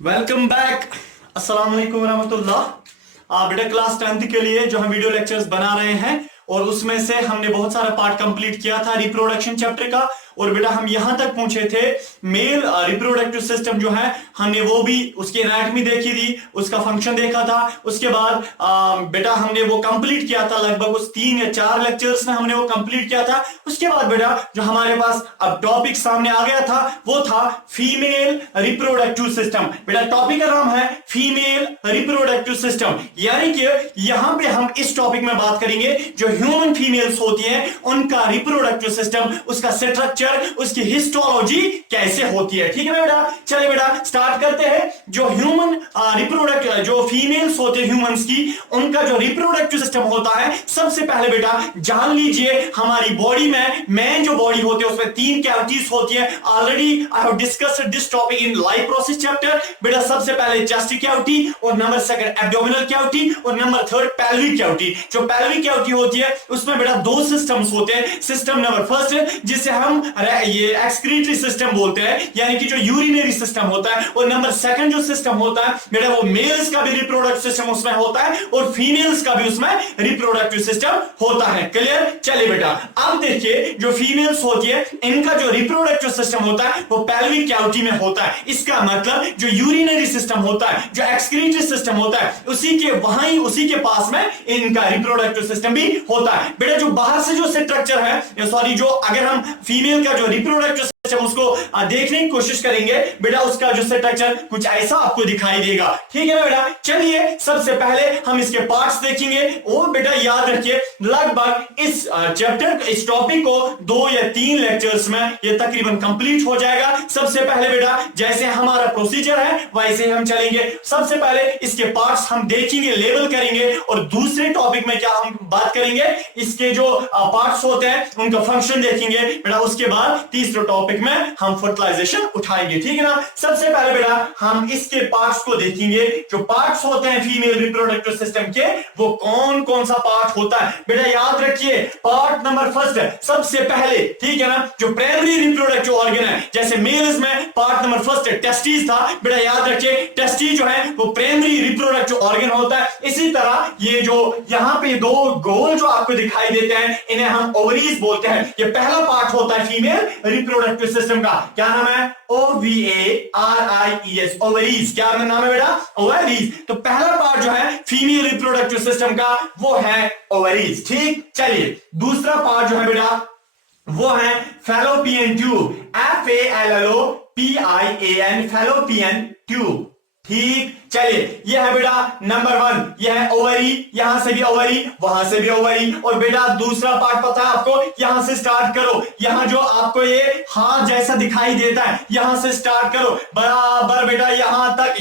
Welcome back. अस्सलाम वालेकुम रहमतुल्लाह। बेटा क्लास 10th के लिए जो हम वीडियो लेक्चर्स बना रहे हैं और उसमें से हमने बहुत सारा पार्ट कंप्लीट किया था रिप्रोडक्शन चैप्टर का। और बेटा हम यहां तक पहुंचे थे मेल रिप्रोडक्टिव सिस्टम जो है हमने वो भी उसकी एनाटॉमी देखी थी, उसका फंक्शन देखा था। उसके बाद बेटा हमने वो कंप्लीट किया था, लगभग उस 3 या 4 लेक्चर्स में हमने वो कंप्लीट किया था। उसके बाद बेटा जो हमारे पास अब टॉपिक सामने आ गया था वो था फीमेल रिप्रोडक्टिव सिस्टम। बेटा टॉपिक का नाम है फीमेल रिप्रोडक्टिव सिस्टम, यानी कि यहां पे हम इस टॉपिक में बात करेंगे जो ह्यूमन फीमेल्स होती हैं उनका रिप्रोडक्टिव सिस्टम, उसका स्ट्रक्चर, उसकी हिस्टोलॉजी कैसे होती है। ठीक है ना बेटा, चलिए बेटा स्टार्ट करते हैं। जो ह्यूमन रिप्रोडक्टिव जो फीमेल्स होते हैं ह्यूमंस की, उनका जो रिप्रोडक्टिव सिस्टम होता है, सबसे पहले बेटा जान लीजिए हमारी बॉडी में मैन जो बॉडी होती है उसमें 3 कैविटीज होती है। Already I have discussed this topic in life process chapter. बेटा सबसे पहले चेस्ट कैविटी और नंबर 2 एब्डोमिनल कैविटी और नंबर 3 पेल्विक कैविटी। जो पेल्विक कैविटी होती है उसमें बेटा 2 सिस्टम्स होते हैं। सिस्टम नंबर 1 जिसे हम ये एक्सक्रीटरी सिस्टम बोलते हैं, यानी कि जो यूरिनरी सिस्टम होता है, और नंबर 2 जो सिस्टम होता है बेटा वो मेल्स का भी रिप्रोडक्टिव सिस्टम उसमें होता है और फीमेल्स का भी उसमें रिप्रोडक्टिव सिस्टम होता है। क्लियर? चलिए बेटा अब देखिए जो फीमेल्स होती है इनका जो रिप्रोडक्टिव सिस्टम होता है वो पेल्विक कैविटी में होता है। इसका मतलब जो यूरिनरी सिस्टम होता है, जो एक्सक्रीटरी सिस्टम होता है, उसी के पास में इनका रिप्रोडक्टिव सिस्टम भी होता है। बेटा जो बाहर से जो स्ट्रक्चर है, सॉरी, जो अगर हम फीमेल का जो रिप्रोडक्टिव सिस्टम उसको देखने की कोशिश करेंगे बेटा उसका जो स्ट्रक्चर कुछ ऐसा आपको दिखाई देगा। ठीक है ना बेटा, चलिए सबसे पहले हम इसके पार्ट्स देखेंगे। और बेटा याद रखिए लगभग इस चैप्टर इस टॉपिक को 2 या 3 लेक्चर्स में ये तकरीबन कंप्लीट हो जाएगा। सबसे पहले बेटा जैसे हमारा प्रोसीजर है वैसे हम चलेंगे। सबसे पहले इसके पार्ट्स हम देखेंगे, लेबल करेंगे, और दूसरे टॉपिक में क्या हम बात करेंगे, इसके जो पार्ट्स होते हैं उनका फंक्शन देखेंगे। बेटा उसके बाद तीसरे टॉपिक में हम फर्टिलाइजेशन उठाएंगे। ठीक है ना। सबसे पहले बेटा हम इसके पार्ट्स को देखेंगे। जो पार्ट्स होते हैं फीमेल रिप्रोडक्टिव सिस्टम के वो कौन कौन सा पार्ट होता है। बेटा याद रखिए पार्ट नंबर 1 सबसे पहले, ठीक है ना, जो प्राइमरी रिप्रोडक्टिव ऑर्गन है, जैसे मेल्स में पार्ट नंबर 1 टेस्टिस था। बेटा याद रखिए टेस्टिस जो है वो प्राइमरी रिप्रोडक्टिव ऑर्गन होता है। इसी तरह ये जो यहां पे 2 गोल जो आपको दिखाई देते हैं इन्हें हम ओवरीज बोलते हैं। ये पहला पार्ट होता है फीमेल रिप्रोडक्टिव सिस्टम का, क्या नाम है? OVARIES, ovaries. क्या नाम है बेटा? ओवरीज। तो पहला पार्ट जो है फीमेल रिप्रोडक्टिव सिस्टम का वो है ओवरीज। ठीक, चलिए दूसरा पार्ट जो है बेटा वो है fallopian tube, FALLOPIAN, fallopian tube. ठीक, चलिए यह है बेटा नंबर 1, यह है ओवरी, यहां से भी ओवरी, वहां से भी ओवरी। और बेटा दूसरा पार्ट पता है आपको, यहां से स्टार्ट करो। यहां जो आपको ये हाथ जैसा दिखाई देता है यहां से स्टार्ट करो बराबर बेटा यहां तक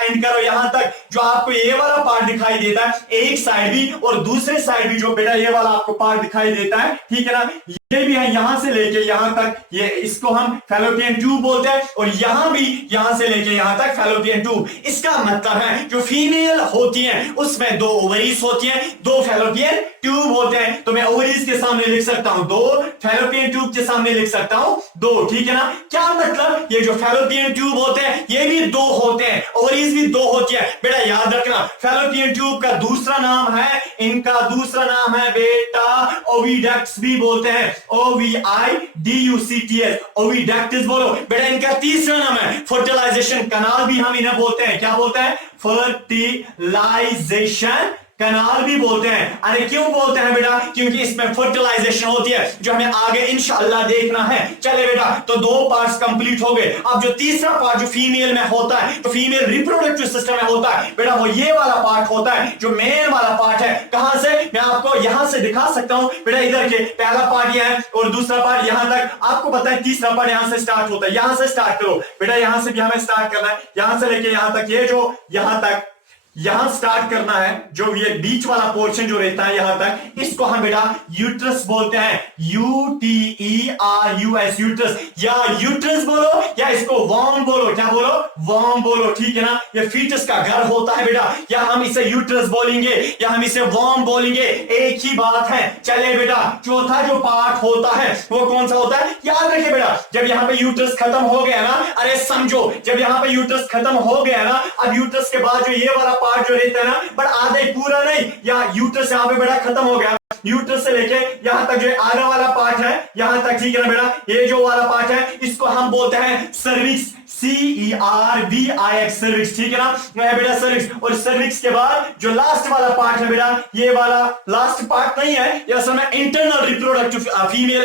एंड करो। यहां तक जो आपको ये वाला पार्ट दिखाई देता है एक साइड भी और दूसरे साइड भी जो बेटा ये वाला आपको पार्ट दिखाई देता है, ठीक है ना, ये भी है यहां से लेके यहां तक, ये इसको हम फैलोपियन ट्यूब बोलते हैं। और यहां भी यहां से लेके यहां तक फैलोपियन ट्यूब। इसका मतलब है जो फीमेल होती हैं उसमें 2 ओवरीज होती हैं, 2 फैलोपियन ट्यूब होते हैं। तो मैं ओवरीज के सामने लिख सकता हूं 2, फैलोपियन ट्यूब के सामने लिख सकता हूं 2। ठीक है ना। क्या मतलब ये जो फैलोपियन ट्यूब होते हैं ये भी 2 होते हैं, ओवरीज भी 2 होती है। बेटा याद रखना फैलोपियन ट्यूब का दूसरा नाम है, इनका दूसरा नाम है बेटा ओविडक्ट्स भी बोलते हैं, OVIDUCTS, ओविडक्ट्स बोलो। बेटा इनका तीसरा नाम है फर्टिलाइजेशन कनाल भी हम इन्हें बोलते हैं। क्या बोलते हैं? फर्टिलाइजेशन कनाल भी बोलते हैं। अरे क्यों बोलते हैं बेटा? क्योंकि इसमें फर्टिलाइजेशन होती है जो हमें आगे इंशाअल्लाह देखना है। चले बेटा तो 2 पार्ट्स कंप्लीट हो गए। अब जो तीसरा पार्ट जो फीमेल में होता है, तो फीमेल रिप्रोडक्टिव सिस्टम में होता है बेटा वो ये वाला पार्ट होता है जो मेन वाला पार्ट है। कहां से? मैं आपको यहां से दिखा सकता हूं बेटा, इधर के पहला पार्ट ये है और दूसरा पार्ट यहां तक। आपको पता है तीसरा पार्ट यहां से स्टार्ट होता है, यहां से स्टार्ट करो बेटा, यहां से भी हमें स्टार्ट करना है, यहां से लेके यहां तक, ये जो यहां तक यहां स्टार्ट करना है, जो ये बीच वाला पोर्शन जो रहता है यहां तक, इसको हम बेटा यूट्रस बोलते हैं, UTERUS, यूट्रस, या यूट्रस बोलो या इसको वॉर्म बोलो, क्या बोलो, वॉर्म बोलो, ठीक है ना। ये फीटस का घर होता है बेटा, या हम इसे यूट्रस बोलेंगे या हम इसे वॉर्म बोलेंगे, एक ही बात है। चले बेटा, चौथा जो पार्ट होता है वो कौन सा होता है, याद रखिए बेटा, जब यहां पे यूट्रस खत्म हो गया ना, अरे समझो, जब यहां पे यूट्रस खत्म हो गया ना, अब यूट्रस के बाद जो ये वाला पार्ट जो रहता है ना, बट आधा ही, पूरा नहीं, या यूट्रस यहां पे बेटा खत्म हो गया, यूट्रस से लेके यहां तक जो आधा वाला पार्ट है यहां तक, ठीक है ना बेटा, ये जो वाला पार्ट है इसको हम बोलते हैं सर्विक्स, CERVIX, सर्विक्स, ठीक है ना बेटा, सर्विक्स। और सर्विक्स के बाद जो लास्ट वाला पार्ट है बेटा, ये वाला लास्ट पार्ट नहीं है, ये असल में इंटरनल रिप्रोडक्टिव, फीमेल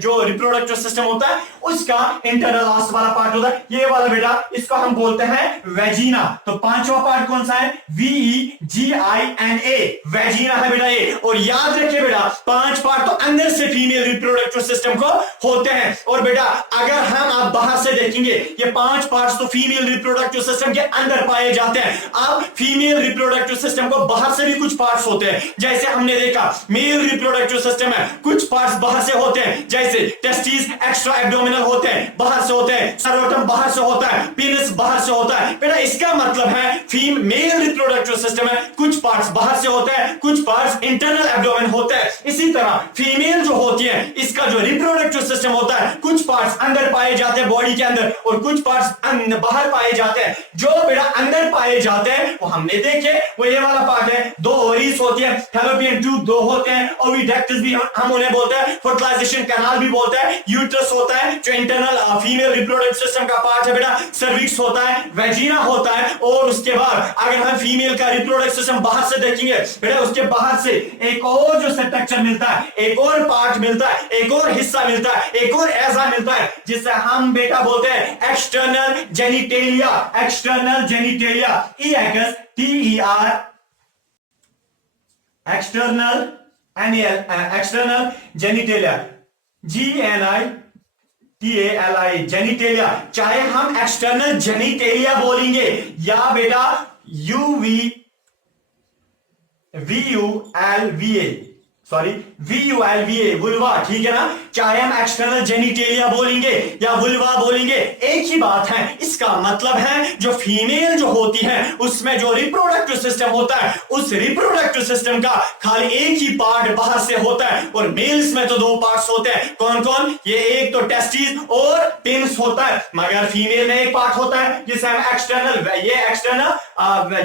जो रिप्रोडक्टिव सिस्टम होता है उसका इंटरनल लास्ट वाला पार्ट होता है, ये वाला बेटा, इसको हम बोलते हैं वेजिना। तो पांचवा पार्ट कौन सा है, VEGINA, वेजिना है बेटा ये। और याद रखिए बेटा, 5 पार्ट तो अंदर से फीमेल रिप्रोडक्टिव सिस्टम को होते हैं, और बेटा अगर हम आप बाहर से देखेंगे, ये 5 पार्ट्स तो फीमेल रिप्रोडक्टिव सिस्टम के अंदर पाए जाते हैं। अब फीमेल रिप्रोडक्टिव सिस्टम को बाहर से भी कुछ पार्ट्स होते हैं, जैसे हमने देखा मेल रिप्रोडक्टिव सिस्टम है, कुछ पार्ट्स बाहर से होते हैं, जैसे टेस्टिस एक्स्ट्रा एब्डोमिनल होते हैं, बाहर से होते हैं, सर्वोटम बाहर से होता है, पेनिस बाहर से होता है। बेटा इसका मतलब है फीमेल रिप्रोडक्टिव सिस्टम है, कुछ पार्ट्स बाहर से होते हैं, कुछ पार्ट्स इंटरनल एब्डोमेन होते हैं। इसी तरह फीमेल जो होती है, इसका जो रिप्रोडक्टिव सिस्टम होता है, कुछ पार्ट्स अंदर पाए जाते हैं बॉडी के अंदर, और कुछ पार्ट्स बाहर पाए जाते हैं। जो बेटा अंदर पाए जाते हैं वो हमने देखे, वो ये वाला पार्ट है, 2 ओवरीज होती है, फैलोपियन ट्यूब 2 होते हैं, ओविडक्टस भी हम उन्हें बोलते हैं, फर्टिलाइजेशन कैनाल भी बोलते हैं, यूट्रस होता है जो इंटरनल फीमेल रिप्रोडक्टिव सिस्टम का पार्ट है बेटा, सर्विक्स होता है, वेजिना होता है। और उसके बाद अगर हम फीमेल का रिप्रोडक्टिव सिस्टम बाहर से देखेंगे बेटा, उसके बाहर से एक और जो स्ट्रक्चर मिलता है, एक और पार्ट मिलता है, एक और हिस्सा मिलता है, एक और ऐसा मिलता है जिसे हम बेटा बोलते हैं external genitalia, external genitalia, EXTER, external external genitalia, GENITALI, genitalia. चाहे हम एक्सटर्नल जेनिटेलिया बोलेंगे या बेटा VULVA, वुल्वा, ठीक है ना, चाहे हम एक्सटर्नल जेनिटेलिया बोलेंगे या वुल्वा बोलेंगे, एक ही बात है। इसका मतलब है जो फीमेल जो होती है उसमें जो रिप्रोडक्टिव सिस्टम होता है, उस रिप्रोडक्टिव सिस्टम का खाली एक ही पार्ट बाहर से होता है, और मेल्स में तो 2 पार्ट्स होते हैं। कौन कौन, ये एक तो टेस्टिस और पेनिस होता है, मगर फीमेल में एक पार्ट होता है जिसे हम एक्सटर्नल, ये एक्सटर्नल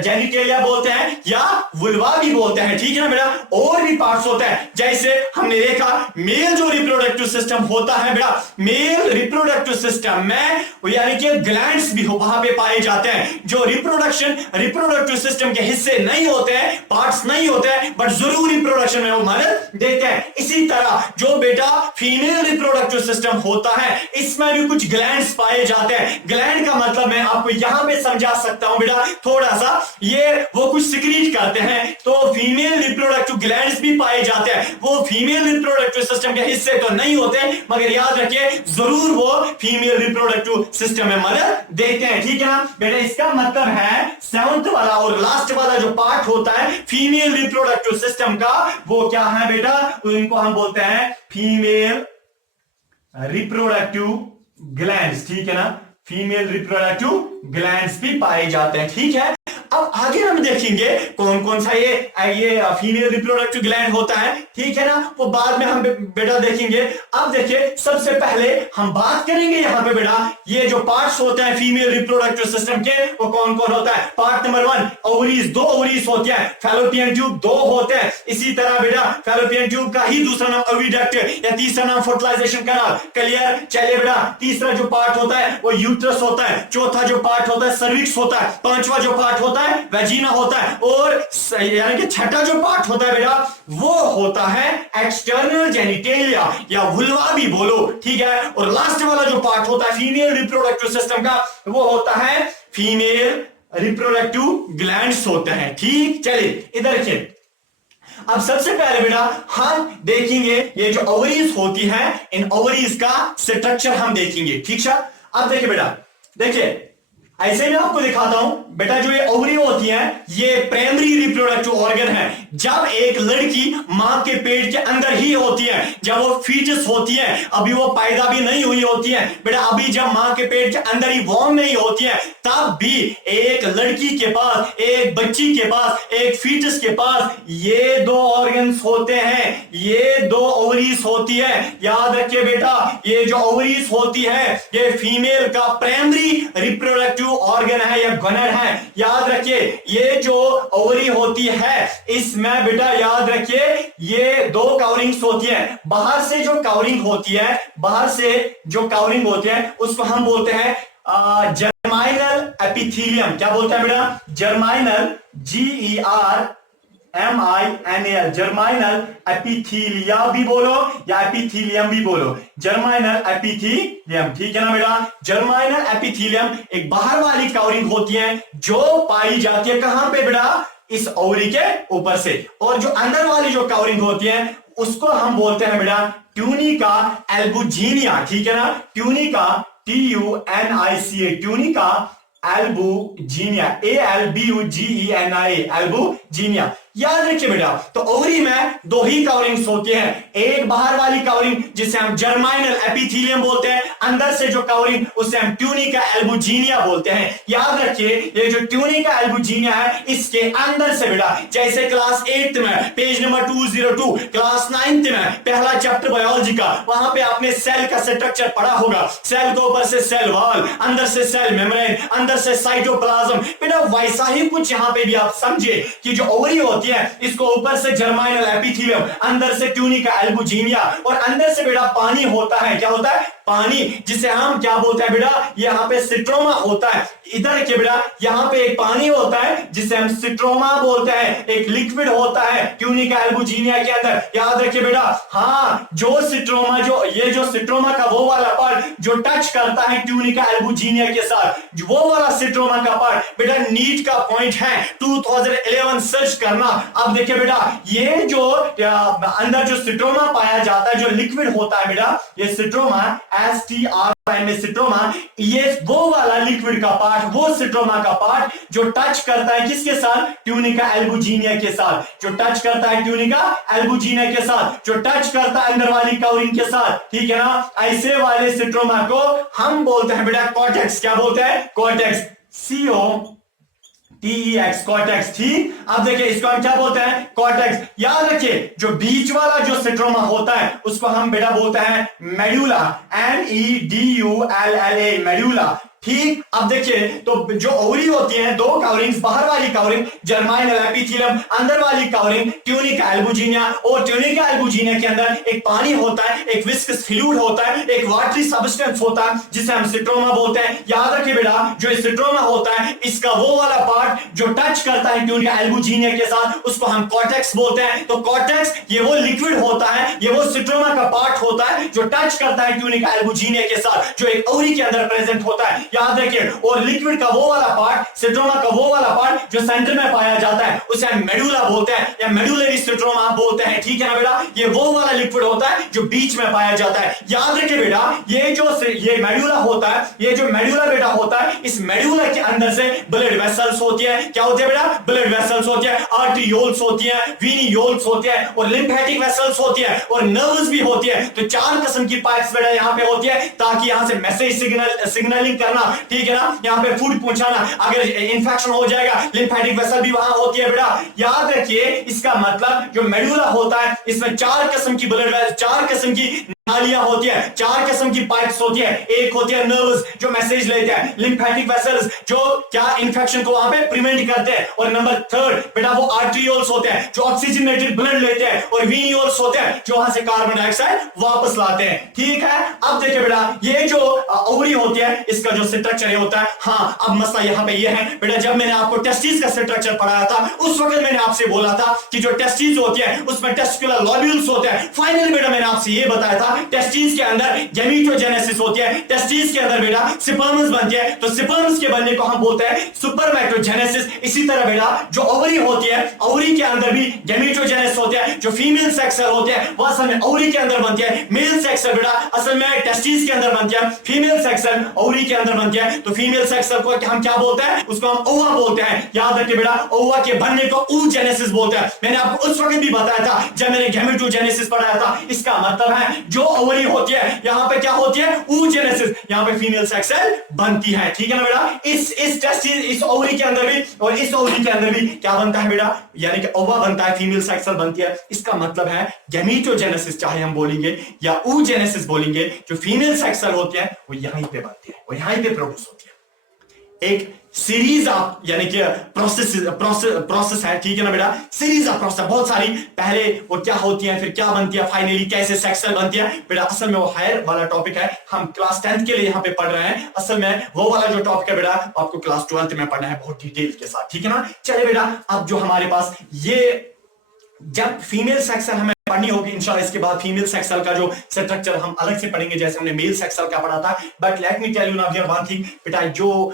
जेनिटेलिया बोलते हैं या वुल्वा भी बोलते हैं, ठीक है ना बेटा। और भी पार्ट्स होते हैं, जैसे हमने देखा मेल जो रिप्रोडक्टिव सिस्टम होता है बेटा, मेल रिप्रोडक्टिव सिस्टम में यानी कि ग्लैंड्स भी वहां पे पाए जाते हैं, जो रिप्रोडक्टिव सिस्टम के हिस्से नहीं होते हैं, पार्ट्स नहीं होते हैं, बट जरूर रिप्रोडक्शन में वो मदद देते हैं। इसी तरह जो बेटा फीमेल रिप्रोडक्टिव सिस्टम होता है, इसमें भी कुछ ग्लैंड्स पाए जाते हैं। ग्लैंड का मतलब मैं आपको यहां पे समझा सकता हूं बेटा थोड़ा सा, ये वो कुछ सिक्रीट करते हैं, तो फीमेल रिप्रोडक्टिव ग्लैंड्स भी पाए जाते हैं। वो फीमेल रिप्रोडक्टिव सिस्टम के हिस्से तो नहीं होते, मगर याद रखिए जरूर वो फीमेल रिप्रोडक्टिव सिस्टम में मदद देते हैं, ठीक है ना बेटा। इसका मतलब है 7th वाला और लास्ट वाला जो पार्ट होता है फीमेल रिप्रोडक्टिव सिस्टम का, वो क्या है बेटा, तो इनको हम बोलते हैं फीमेल रिप्रोडक्टिव ग्लैंड्स, ठीक है ना, फीमेल रिप्रोडक्टिव ग्लैंड्स भी पाए जाते हैं, ठीक है। अब आगे हम देखेंगे कौन कौन सा ये फीमेल रिप्रोडक्टिव ग्लैंड होता है, ठीक है ना, वो बाद में हम बेटा देखेंगे। अब देखिए सबसे पहले हम बात करेंगे यहाँ पे बेटा, ये जो पार्ट्स होते हैं फीमेल रिप्रोडक्टिव सिस्टम के, वो कौन कौन होता है। पार्ट नंबर 1, ओवरीज, 2 ओवरीज होते हैं, फैलोपियन ट्यूब 2 होते हैं। इसी तरह बेटा फैलोपियन ट्यूब का ही दूसरा नाम ओविडक्ट या तीसरा नाम फर्टिलाइजेशन कैनाल, क्लियर। चलिए बेटा, तीसरा जो पार्ट होता है वो यूट्रस होता है, चौथा जो पार्ट होता है सर्विक्स होता है, पांचवा जो पार्ट होता है वेजिना होता है, और यानी कि छठा जो पार्ट होता है बेटा वो होता है एक्सटर्नल जेनिटेलिया या वुल्वा भी बोलो, ठीक है। और लास्ट वाला जो पार्ट होता है फीमेल रिप्रोडक्टिव सिस्टम का, वो होता है फीमेल रिप्रोडक्टिव ग्लैंड्स होते हैं, ठीक। चलिए इधर देखिए, अब सबसे पहले बेटा हम देखेंगे ये जो ओवरीज होती है, इन ओवरीज का स्ट्रक्चर हम देखेंगे, ठीक है। अब देखिए बेटा, देखिए ऐसे मैं आपको दिखाता हूं, बेटा जो ये ओवरी होती है ये प्राइमरी रिप्रोडक्टिव ऑर्गन है। जब एक लड़की मां के पेट के अंदर ही होती है, जब वो फीटस होती है, अभी वो पैदा भी नहीं हुई होती है बेटा, अभी जब मां के पेट के अंदर ही वॉर्म नहीं होती है, तब भी एक लड़की के पास, एक बच्ची के पास, एक फीटस के पास ये दो ऑर्गन्स होते हैं, ये दो ओवरीज होती है। याद रखिए बेटा, ये जो ओवरीज होती है ये फीमेल का प्राइमरी रिप्रोडक्टिव ऑर्गन है या गनर है। याद रखिए ये जो ओवरी होती है इसमें बेटा याद रखिए ये दो कवरिंग्स होती है। बाहर से जो कवरिंग होती है, बाहर से जो कवरिंग होती है उसको हम बोलते हैं जर्माइनल एपिथेलियम। क्या बोलते हैं बेटा? जर्माइनल, GERMINAL, जर्माइनल एपिथेलिया भी बोलो या एपिथेलियम भी बोलो, जर्माइनल एपिथेलियम, ठीक है ना बेटा। जर्माइनल एपिथेलियम एक बाहर वाली कवरिंग होती है जो पाई जाती है कहां पे बेटा? इस ओवरी के ऊपर से। और जो अंदर वाली जो कवरिंग होती है उसको हम बोलते हैं बेटा ट्यूनिका एल्बुजिनिया, ठीक है ना। Tunica, TUNICA, tunica albuginea, ALBUGENIA, albuginea. याद रखिए बेटा, तो ओवरी में दो ही कवरिंग्स होती हैं, एक बाहर वाली कवरिंग जिसे हम जर्माइनल एपिथेलियम बोलते हैं, अंदर से जो कवरिंग उसे हम ट्यूनिका एल्बुजिनिया बोलते हैं। याद रखिए ये जो ट्यूनिका एल्बुजिनिया है इसके अंदर से बेटा, जैसे क्लास 8 में पेज नंबर 202, क्लास 9 में पहला चैप्टर बायोलॉजी का, वहां पे आपने सेल का स्ट्रक्चर पढ़ा होगा। सेल के ऊपर से सेल वॉल, अंदर से सेल मेम्ब्रेन, अंदर से साइटोप्लाज्म। बेटा वैसा ही कुछ यहां पे भी आप समझे कि जो ओवरी होती है इसको ऊपर से जर्माइनल एपिथेलियम, अंदर से ट्यूनिका एल्बुजिनिया, और अंदर से बेटा पानी होता है। क्या होता है? पानी, जिसे हम क्या बोलते हैं बेटा? यहाँ पे सिट्रोमा होता है। इधर के बेटा यहाँ पे एक पानी होता है जिसे हम सिट्रोमा बोलते हैं, एक लिक्विड होता है ट्यूनिका एल्बुजिनिया के अंदर। याद रखिए बेटा, हाँ जो सिट्रोमा, जो ये जो सिट्रोमा का वो वाला पार्ट जो टच करता है ट्यूनिका एल्बुजिनिया के साथ, वो वाला सिट्रोमा का पार्ट बेटा नीट का पॉइंट है, 2011 सर्च करना। अब देखिए बेटा ये जो अंदर जो सिट्रोमा पाया जाता है, जो लिक्विड होता है बेटा, ये सिट्रोमा, STR में सिट्रोमा, ये वो वाला लिक्विड का पार्ट, वो सिट्रोमा का पार्ट जो टच करता है किसके साथ? ट्यूनिका एल्बुजिनिया के साथ, जो टच करता है ट्यूनिका एल्बुजिनिया के साथ, जो टच करता है अंदर वाली कवरिंग के साथ, ठीक है ना। ऐसे वाले सिट्रोमा को हम बोलते हैं बेटा कॉर्टेक्स। क्या बोलते हैं? कॉर्टेक्स, COTEX, कॉर्टेक्स, ठीक। अब देखिए इसको हम क्या बोलते हैं? कॉर्टेक्स। याद रखिए जो बीच वाला जो सिट्रोमा होता है उसको हम बेटा बोलते हैं मेडुला, MEDULLA, मेडुला, ठीक। अब देखिए तो जो ओवरी होती है दो कवरिंग्स, बाहर वाली कवरिंग जर्माइनल एपिथेलियम, अंदर वाली कवरिंग ट्यूनिका एल्बुजिनिया, और ट्यूनिका एल्बुजिनिया के अंदर एक पानी होता है, एक विस्कस फ्लूइड होता है, एक वाटरी सब्सटेंस होता है जिसे हम सिट्रोमा बोलते हैं। याद रखिए बेटा जो सिट्रोमा होता है इसका वो वाला पार्ट जो टच करता है ट्यूनिका एल्बुजिनिया के साथ उसको हम कॉर्टेक्स बोलते हैं। तो कॉर्टेक्स ये वो लिक्विड होता है, ये वो सिट्रोमा का पार्ट होता है जो टच करता है ट्यूनिका एल्बुजिनिया के साथ, जो एक ओवरी के अंदर प्रेजेंट होता है। याद रखिए, और लिक्विड का वो वाला पार्ट, सिट्रोमा का वो वाला पार्ट जो सेंटर में पाया जाता है उसे हम मेडुला बोलते हैं या मेडुलरी सिट्रोमा बोलते हैं, ठीक है ना बेटा। ये वो वाला लिक्विड होता है जो बीच में पाया जाता है। याद रखिए बेटा ये जो ये मेडुला होता है, ये जो मेडुला बेटा होता है, इस मेडुला के अंदर से ब्लड वेसल्स होती है। क्या होती है बेटा? ब्लड वेसल्स होती है, आर्टरियोल्स होती है, वीनियोल्स होती है, और लिम्फेटिक वेसल्स होती है, और नर्व्स भी होती है। तो चार किस्म की पाइप्स बेटा यहाँ पे होती है ताकि यहां से मैसेज सिग्नलिंग करना, ठीक है ना, यहाँ पे फूड पहुंचाना। अगर इंफेक्शन हो जाएगा, लिम्फेटिक वेसल भी वहां होती है बेटा। याद रखिए इसका मतलब जो मेडुला होता है इसमें चार किस्म की ब्लड, चार किस्म की नालियां होती है, चार किस्म की पाइप्स होती है। एक होती है नर्व्स जो मैसेज लेते हैं, लिम्फेटिक वेसल्स जो क्या इंफेक्शन को वहां पे प्रिवेंट करते हैं, और नंबर थर्ड बेटा वो आर्टरियोल्स होते हैं जो ऑक्सीजनेटेड ब्लड लेते हैं, और वीनियोल्स होते हैं जो वहां से कार्बन डाइऑक्साइड वापस लाते हैं, ठीक है। अब देखिए बेटा ये जो ओवरी होती है इसका जो स्ट्रक्चर होता है, हाँ अब मसला यहाँ पे ये है बेटा, जब मैंने आपको टेस्टिस का स्ट्रक्चर पढ़ाया था उस वक्त मैंने आपसे बोला था कि जो टेस्टिस होती है उसमें टेस्टिकुलर लोब्यूल्स होते हैं। फाइनली बेटा मैंने आपसे ये बताया था टेस्टिस के अंदर गैमेटोजेनेसिस होती है, टेस्टिस के अंदर बेटा स्पर्म्स बनते हैं, तो स्पर्म्स के बनने को हम बोलते हैं सुपरमैटोजेनेसिस। इसी तरह बेटा जो ओवरी होती है, ओवरी के अंदर भी गैमेटोजेनेसिस होते हैं। जो फीमेल सेक्स सेल होते हैं वो असल में ओवरी के अंदर बनती है, मेल सेक्स सेल बेटा असल में टेस्टिस के अंदर बनती है, फीमेल सेक्स सेल ओवरी के अंदर बनती है। तो फीमेल सेक्स सेल को हम क्या बोलते हैं, उसको हम ओवा बोलते हैं। याद रखिए बेटा ओवा के बनने को oogenesis बोलते हैं। मैंने आपको उस वक्त भी बताया था जब मैंने गैमेटोजेनेसिस पढ़ाया था। इसका मतलब है जो ओवरी होती है यहां पे क्या होती है, oogenesis, यहां पे फीमेल सेक्स सेल बनती है, ठीक है ना बेटा। इस टेस्टिस, इस ओवरी के अंदर भी और इस ओवरी के अंदर भी क्या बनता है बेटा, यानी कि ओवा बनता है, फीमेल सेक्स सेल बनती है। इसका मतलब है गैमेटोजेनेसिस चाहे हम बोलेंगे या oogenesis बोलेंगे, जो फीमेल सेक्स सेल होती है वो यहीं पे बनती है, वो यहीं पे प्रोड्यूस होती है। एक सीरीज ऑफ यानी कि प्रोसेस है, ठीक है ना बेटा, सीरीज ऑफ प्रोसेस, बहुत सारी पहले वो क्या होती है, फिर क्या बनती है, फाइनली कैसे सेक्स सेल बनती है बेटा। असल में वो हायर वाला टॉपिक है, हम क्लास 10th के लिए यहां पे पढ़ रहे हैं। असल में वो वाला जो टॉपिक है बेटा आपको क्लास 12th में पढ़ना है बहुत डिटेल के साथ, ठीक है ना। चलिए बेटा अब जो हमारे पास ये जब फीमेल सेक्स सेल हमें पढ़नी होगी इंशाल्लाह, इसके बाद फीमेल सेक्स सेल का जो स्ट्रक्चर हम अलग से पढ़ेंगे जैसे हमने मेल सेक्स सेल का पढ़ा था। But let me tell you now one thing बेटा, जो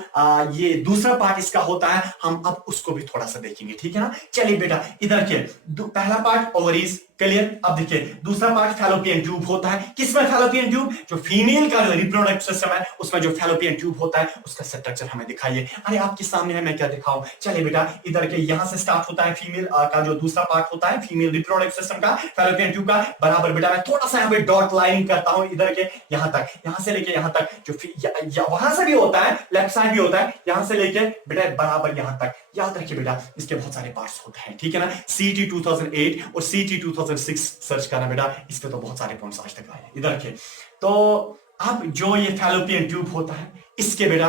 ये दूसरा पार्ट इसका होता है हम अब उसको भी थोड़ा सा देखेंगे, ठीक है ना। चलिए बेटा इधर के पहला पार्ट ओवरीज क्लियर। अब देखिए दूसरा पार्ट फैलोपियन ट्यूब होता है। किसमें फैलोपियन ट्यूब, जो फीमेल का रिप्रोडक्टिव सिस्टम है उसमें जो फैलोपियन ट्यूब होता है उसका स्ट्रक्चर हमें दिखाइए। अरे आपके सामने है, मैं क्या दिखाऊं। चलिए बेटा इधर के यहां से स्टार्ट होता है फीमेल का जो दूसरा पार्ट होता है फीमेल रिप्रोडक्टिव सिस्टम का, फैलोपियन ट्यूब का। बराबर बेटा मैं थोड़ा सा यहाँ पे डॉट लाइन करता हूं इधर के यहां तक, यहां से लेके यहां तक, जो वहां से भी होता है लेफ्ट साइड भी होता है, यहां से लेके बेटा बराबर यहां तक। याद रखिए बेटा इसके बहुत सारे पार्ट्स होते हैं, ठीक है ना। CT 2008 और CT 2006 सर्च करना बेटा, इस पे तो बहुत सारे पॉइंट्स आज तक आए इधर के। तो अब जो ये फैलोपियन ट्यूब होता है इसके बेटा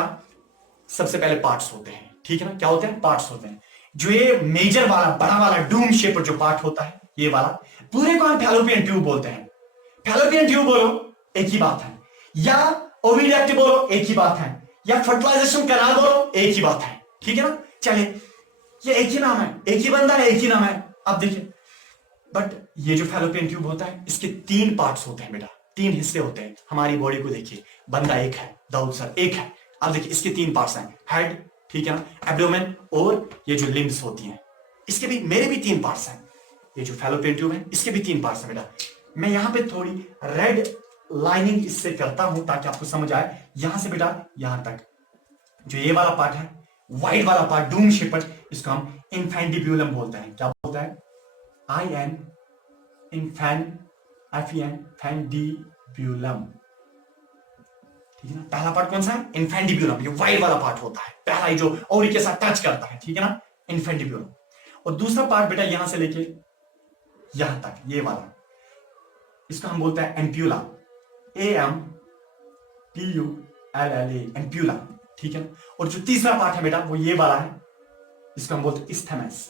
सबसे पहले पार्ट्स होते हैं, ठीक है ना। क्या होते हैं, पार्ट्स होते हैं। जो ये मेजर वाला बड़ा वाला डूम शेप जो पार्ट होता है ये वाला पूरे को हम फैलोपियन ट्यूब बोलते हैं। फैलोपियन ट्यूब बोलो एक ही बात है, या ओविडक्ट बोलो एक ही बात है, या फर्टिलाइजेशन कैनाल बोलो एक ही बात है, ठीक है ना। चलिए ये एक ही नाम है, एक ही बंदा है, एक ही नाम है। अब देखिए बट ये जो फैलोपियन ट्यूब होता है इसके 3 पार्ट्स होते हैं बेटा, 3 हिस्से होते हैं। हमारी बॉडी को देखिए, बंदा एक है, दाऊद सर एक है। अब देखिए इसके 3 पार्ट्स हैं, हेड, ठीक है ना, एब्डोमेन और ये जो लिम्स होती हैं इसके भी, मेरे भी 3 पार्ट्स हैं। ये जो फैलोपियन ट्यूब है इसके भी 3 पार्ट्स हैं बेटा। मैं यहां पे थोड़ी रेड लाइनिंग इससे करता हूं ताकि आपको समझ आए। यहां से बेटा यहां तक जो ये वाला पार्ट है, व्हाइट वाला पार्ट डूम शेपर, इसको हम इन्फेंडिब्यूलम बोलते हैं। क्या बोलते हैं, फैंडिब्यूलम, ठीक है ना। पहला पार्ट कौन सा है, इन्फेंडिब्यूलम, ये व्हाइट वाला पार्ट होता है, पहला ही जो ओवरी के साथ टच करता है, ठीक है ना, इन्फेंडिब्यूलम। और दूसरा पार्ट बेटा यहां से लेके यहां तक, ये वाला, इसको हम बोलते हैं एम्प्यूला, AMPULLA, एम्प्यूला, ठीक है ना। और जो तीसरा पार्ट है बेटा वो ये वाला है, इसको हम बोलते हैं इस्थेमस,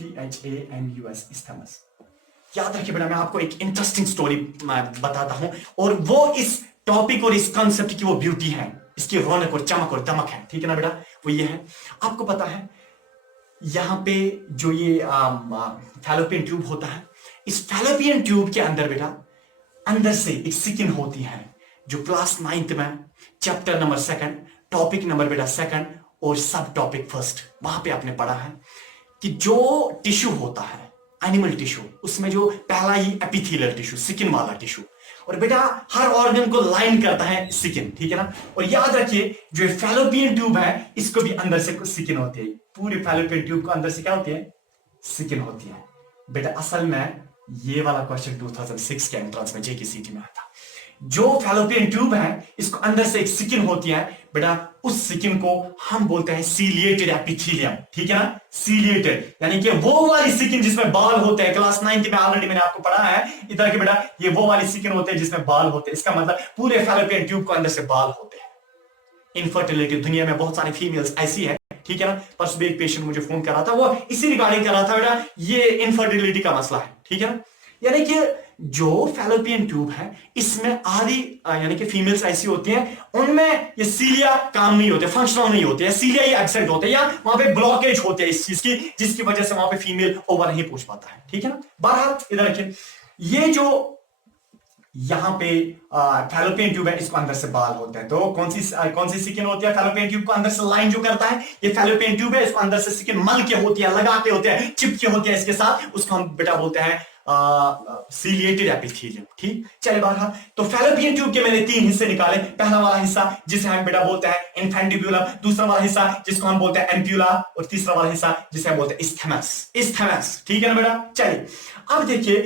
ISTHAMUS, इस्थेमस। याद रखिए बेटा मैं आपको एक इंटरेस्टिंग स्टोरी बताता हूं, और वो इस टॉपिक और इस कॉन्सेप्ट की वो ब्यूटी है, इसकी रौनक और चमक और दमक है, ठीक है ना बेटा। वो ये है, आपको पता है यहां पे जो ये फैलोपियन ट्यूब होता है, इस फैलोपियन ट्यूब के अंदर बेटा अंदर से एक स्किन होती है जो क्लास 9th में चैप्टर नंबर 2 टॉपिक नंबर बेटा 2 और सब टॉपिक 1 वहां पे आपने पढ़ा है कि जो टिश्यू होता है एनिमल टिश्यू, उसमें जो पहला ही एपिथेलियल टिश्यू, स्किन वाला टिश्यू, और बेटा हर ऑर्गन को लाइन करता है स्किन, ठीक है ना। और याद रखिए जो फैलोपियन ट्यूब है इसको भी अंदर से स्किन होती है, पूरे फैलोपियन ट्यूब को अंदर से क्या होती है, स्किन होती है बेटा। असल में ये वाला क्वेश्चन 2006 के एंट्रेंस में JKCT में आया था। जो फैलोपियन ट्यूब है इसको अंदर से एक स्किन होती है बेटा, उस स्किन को हम बोलते हैं सीलिएटेड एपिथेलियम, ठीक है ना, सीलिएटेड, यानी कि वो वाली स्किन जिसमें बाल होते हैं। क्लास 9th में ऑलरेडी मैंने आपको पढ़ा है इधर के बेटा, ये वो वाली स्किन होते हैं जिसमें बाल होते हैं। इसका मतलब पूरे फैलोपियन ट्यूब को अंदर से बाल होते हैं। इनफर्टिलिटी, दुनिया में बहुत सारी फीमेल्स ऐसी है, ठीक है ना। परसों भी एक पेशेंट मुझे फोन कर रहा था, वो इसी रिगार्डिंग कर रहा था बेटा, ये इनफर्टिलिटी का मसला है, ठीक है ना। यानी कि जो फैलोपियन ट्यूब है इसमें आधी यानी कि फीमेल्स ऐसी होती हैं उनमें ये सीलिया काम नहीं होते, फंक्शनल नहीं होते, सीलिया ही एब्सेंट होते हैं, या वहां पे ब्लॉकेज होते हैं इस चीज की, जिसकी वजह से वहां पे फीमेल ओवर नहीं पूछ पाता है, ठीक है ना। बहरहाल इधर रखिए, ये जो यहाँ पे फैलोपियन ट्यूब है, इसको अंदर से बाल होते हैं। तो कौन सी स्किन होती है फैलोपियन ट्यूब को अंदर से लाइन जो करता है, ये फैलोपियन ट्यूब है। इसको अंदर से स्किन मल के होती है, लगा के होते हैं, चिपके होते हैं इसके साथ, उसको हम बेटा बोलते हैं सीलिएटेड एपिथेलियम। ठीक, चले बहरहाल, तो फैलोपियन ट्यूब के मैंने 3 हिस्से निकाले। पहला वाला हिस्सा जिसे हम बेटा बोलते हैं इन्फेंटिब्यूलम, दूसरा वाला हिस्सा जिसको हम बोलते हैं एम्प्यूला, और तीसरा वाला हिस्सा जिसे हम बोलते हैं इस्थेमस। ठीक है ना बेटा। चलिए अब देखिए,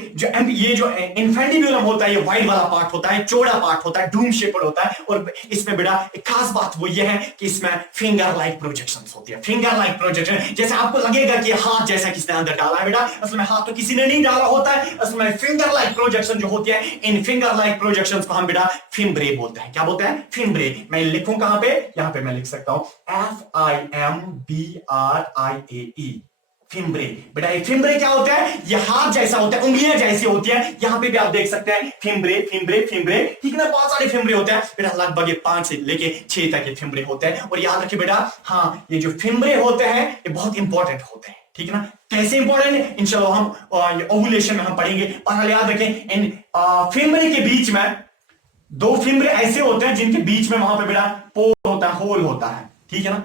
ये जो इन्फेंटिब्यूलम होता है, ये वाइड वाला पार्ट होता है, चौड़ा पार्ट होता है, डूम शेप्ड होता है, और इसमें बेटा एक खास बात वो ये है कि इसमें फिंगर लाइक प्रोजेक्शंस होती है। फिंगर लाइक प्रोजेक्शन, जैसे आपको लगेगा कि हाथ जैसा किसने अंदर डाला है बेटा, असल में हाथ तो किसी ने नहीं डाला होता है, असल में फिंगर लाइक प्रोजेक्शन जो होती है, इन फिंगर लाइक प्रोजेक्शंस को हम बेटा फिम्ब्रे बोलते हैं। क्या बोलते हैं? फिम्ब्रे। मैं लिखूं कहां पे? यहां पे मैं लिख सकता हूं FIMBRIAE, फिम्ब्रे। बेटा ये फिम्ब्रे क्या होता है? ये हाथ जैसा होता है, उंगलियां जैसी होती है। यहां पे भी आप देख सकते हैं फिम्ब्रे, ठीक है ना। बहुत सारे फिम्ब्रे होते हैं बेटा, लगभग 5 से लेके 6 तक ये फिम्ब्रे होते हैं। और याद रखिए बेटा, हाँ, ये जो फिम्ब्रे होते हैं ये बहुत इंपॉर्टेंट होते हैं। ठीक है ना। कैसे इंपॉर्टेंट है इंशाल्लाह हम ओवुलेशन में हम पढ़ेंगे। पर याद रखें, इन फिम्ब्रे के बीच में 2 फिम्ब्रे ऐसे होते हैं जिनके बीच में वहां पे बेटा पोर होता है, होल होता है। ठीक है ना।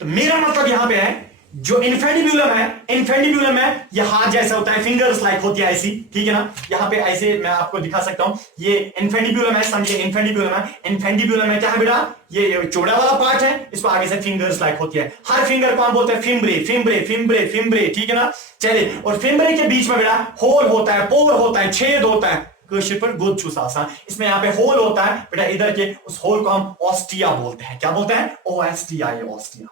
तो मेरा मतलब यहां पे है, जो इन्फेंटिब्यूलम है, यह हाथ जैसा होता है, फिंगर्स लाइक होती है ऐसी। ठीक है ना। यहां पे ऐसे मैं आपको दिखा सकता हूं, ये इन्फेंटिब्यूलम है, समझिए इन्फेंटिब्यूलम है क्या है बेटा? ये चौड़ा वाला पार्ट है, इसको आगे से फिंगर्स लाइक होती है। हर फिंगर को हम बोलते हैं फिम्ब्रे। ठीक है ना। चलिए, और फिम्ब्रे के बीच में बेटा होल होता है, पोर होता है, छेद होता है, पर गोद छूसा आसान। इसमें यहाँ पे होल होता है बेटा, इधर के उस होल को हम ऑस्टिया बोलते हैं। क्या बोलते हैं? OSTIA, ostia.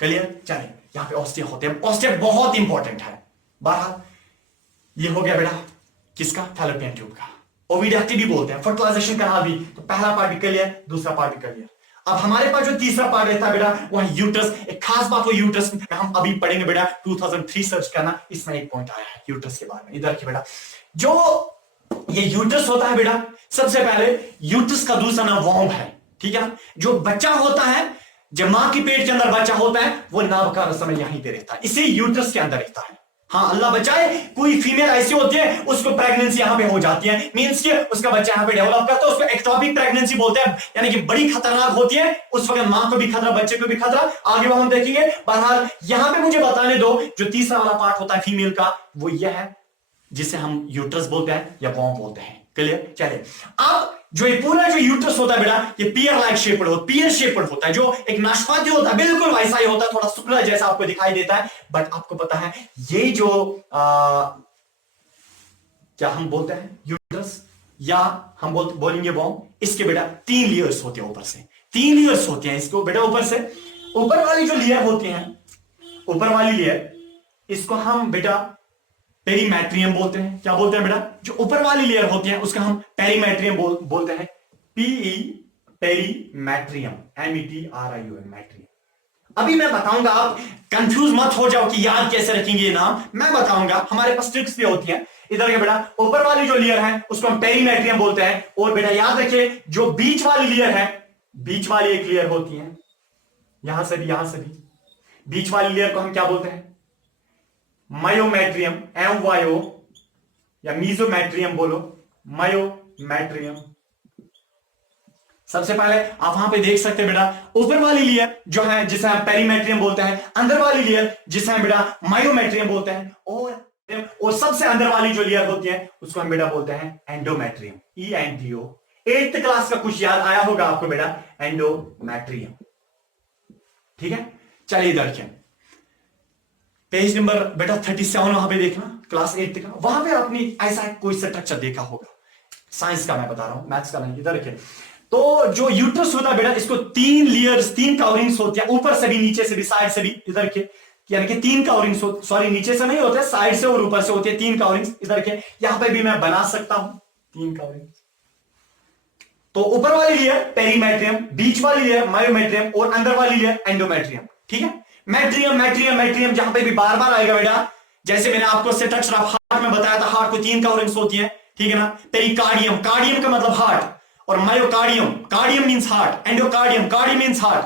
क्लियर? चलिए, यहां पे ऑस्टिया होते हैं। ऑस्टिया बहुत इंपॉर्टेंट है। बहरहाल ये हो गया बेटा किसका? फैलोपियन ट्यूब का। ओविडक्टी भी बोलते हैं, फर्टिलाइजेशन का नाम भी। तो पहला पार्ट भी क्लियर, दूसरा पार्ट भी क्लियर। अब हमारे पास जो तीसरा पार्ट रहता है बेटा, वो है यूट्रस। एक खास बात वो यूट्रस में हम अभी पढ़ेंगे बेटा, 2003 सर्च करना, इसमें एक पॉइंट आया है यूट्रस के बारे में। इधर की बेटा, जो ये यूट्रस होता है बेटा, सबसे पहले यूट्रस का दूसरा नाम वॉम्ब है। ठीक है ना। जो बच्चा होता है, जब मां के पेट के अंदर बच्चा होता है, वो नाभकार समय यहीं पे रहता है, इसे यूट्रस के अंदर रहता है। हाँ, अल्लाह बचाए, कोई फीमेल ऐसी होती है उसको प्रेगनेंसी यहां पे हो जाती है, मींस कि उसका बच्चा यहां पे डेवलप करता है, उसको एक्टोपिक प्रेगनेंसी बोलते हैं, यानी कि बड़ी खतरनाक होती है। उस वक्त मां को भी खतरा, बच्चे को भी खतरा, आगे वो हम देखेंगे। बहरहाल यहां पे मुझे बताने दो, जो तीसरा वाला पार्ट होता है फीमेल का, वो यह है जिसे हम यूट्रस बोलते हैं या वॉम्ब बोलते हैं। क्लियर? चलिए, अब जो ये पूरा जो यूट्रस होता है बेटा, ये पियर लाइक शेप्ड होता है, जो एक नाशपाती होता है, बिल्कुल वैसा ही होता है, थोड़ा शुक्ला जैसा आपको दिखाई देता है। बट आपको पता है, ये जो क्या हम बोलते हैं यूट्रस, या हम बोलेंगे वॉम्ब, इसके बेटा 3 लेयर्स होते हैं ऊपर से। 3 लेयर्स होती हैं इसको बेटा ऊपर से। ऊपर वाली जो लेयर होती है, ऊपर वाली लेयर, इसको हम बेटा पेरीमेट्रियम बोलते हैं। क्या बोलते हैं बेटा? जो ऊपर वाली लेयर होती है उसका हम पेरीमेट्रियम बोलते हैं। Perimetrium, METRIUM। अभी मैं बताऊंगा, आप कंफ्यूज मत हो जाओ कि याद कैसे रखेंगे ये नाम, मैं बताऊंगा। हमारे पास ट्रिक्स भी होती है। इधर के बेटा ऊपर वाली जो लेयर है उसको हम पेरीमेट्रियम बोलते हैं। और बेटा याद रखिए, जो बीच वाली लेयर है, बीच वाली एक लेयर होती है, यहां से भी बीच वाली लेयर को हम क्या बोलते हैं? मायोमेट्रियम, MYO, या मीजोमेट्रियम बोलो, मायोमेट्रियम। सबसे पहले आप वहां पे देख सकते हैं बेटा, ऊपर वाली लेयर जो है जिसे हम पेरीमेट्रियम बोलते हैं, अंदर वाली लेयर जिसे हम बेटा मायोमेट्रियम बोलते हैं, और सबसे अंदर वाली जो लेयर होती है उसको हम बेटा बोलते हैं एंडोमेट्रियम, ENDO। 8th क्लास का कुछ याद आया होगा आपको बेटा, एंडोमेट्रियम। ठीक है। चलिए इधर देखिए, पेज नंबर बेटा 37 वहां पे देखना, क्लास 8th का। वहां पे आपने ऐसा कोई स्ट्रक्चर देखा होगा, साइंस का मैं बता रहा हूं, मैथ्स का नहीं। इधर देखिए, तो जो यूट्रस होता है बेटा, इसको 3 लेयर्स, 3 कवरिंग्स होती है, ऊपर से भी, नीचे से भी, साइड से भी। इधर देखिए, यानी कि 3 कवरिंग्स, सॉरी नीचे से नहीं होते, साइड से और ऊपर से होती है 3 कवरिंग्स। इधर देखिए, यहां पे भी मैं बना सकता हूं 3 कवरिंग्स। तो ऊपर वाली लेयर पेरीमेट्रियम, बीच वाली लेयर मायोमेट्रियम, और अंदर वाली लेयर एंडोमेट्रियम। ठीक है। मैट्रियम जहां पे भी बार बार आएगा बेटा, जैसे मैंने आपको स्ट्रक्चर ऑफ हार्ट में बताया था, हार्ट को 3 कवरिंग्स होती है। ठीक है ना। पेरिकार्डियम, कार्डियम का मतलब हार्ट, और myocardium, cardium means heart, endocardium, cardium means heart.